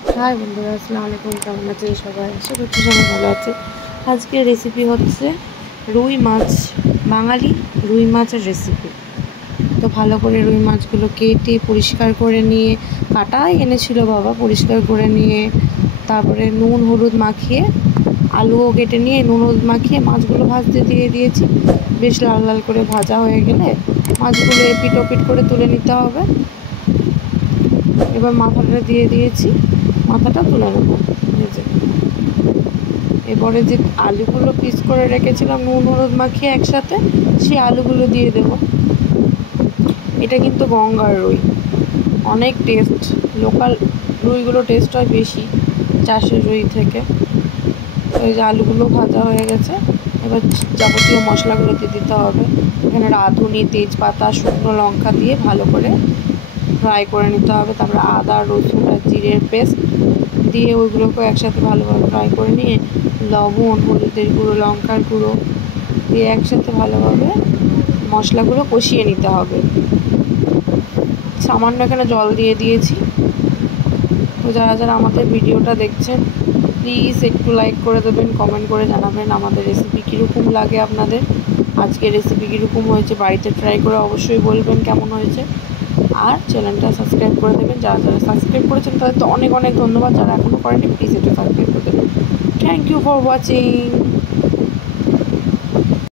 High বন্ধুরা, আসসালামু আলাইকুম। কেমন আছেন সবাই? আশা করছি সবাই ভালো আছে। আজকের রেসিপি হচ্ছে রুই মাছ, বাঙালি রুই মাছের রেসিপি। তো ভালো করে রুই মাছগুলো কেটে পরিষ্কার করে নিয়ে, কাটাই এনেছিল বাবা, পরিষ্কার করে নিয়ে তারপরে নুন হলুদ মাখিয়ে, আলুও কেটে নিয়ে নুন হলুদ মাখিয়ে মাছগুলো ভাজতে দিয়ে দিয়েছি। বেশ লাল লাল করে ভাজা হয়ে গেলে মাছগুলো এপিট ওপিট করে তুলে নিতে হবে। এবার মাথাটা দিয়ে দিয়েছি, মাথাটা তুলে নেবো। এবারে যে আলুগুলো পিস করে রেখেছিলাম নুন হলুদ মাখিয়ে একসাথে, সেই আলুগুলো দিয়ে দেবো। এটা কিন্তু গঙ্গার রুই, অনেক টেস্ট। লোকাল রুইগুলো টেস্ট হয় বেশি চাষের রুই থেকে। তো এই যে আলুগুলো ভাজা হয়ে গেছে, এবার যাবতীয় মশলাগুলো দিয়ে দিতে হবে। এখানে রাঁধুনি, তেজপাতা, শুকনো লঙ্কা দিয়ে ভালো করে ফ্রাই করে নিতে হবে। তারপরে আদা রসুন আর জিরের পেস্ট দিয়ে ওইগুলোকে একসাথে ভালোভাবে ফ্রাই করে নিয়ে লবণ, হলুদের গুঁড়ো, লঙ্কার গুঁড়ো দিয়ে একসাথে ভালোভাবে মশলাগুলো কষিয়ে নিতে হবে। সামান্য এখানে জল দিয়ে দিয়েছি। তো যারা যারা আমাদের ভিডিওটা দেখছেন, প্লিজ একটু লাইক করে দেবেন, কমেন্ট করে জানাবেন আমাদের রেসিপি কীরকম লাগে আপনাদের। আজকের রেসিপি কীরকম হয়েছে বাড়িতে ট্রাই করে অবশ্যই বলবেন কেমন হয়েছে। আর চ্যানেলটা সাবস্ক্রাইব করে দেবেন। যারা যারা সাবস্ক্রাইব করেছেন তাদের তো অনেক অনেক ধন্যবাদ। যারা এখনও করেনি প্লিজ এটা সাবস্ক্রাইব করে দেবেন। Thank you for watching.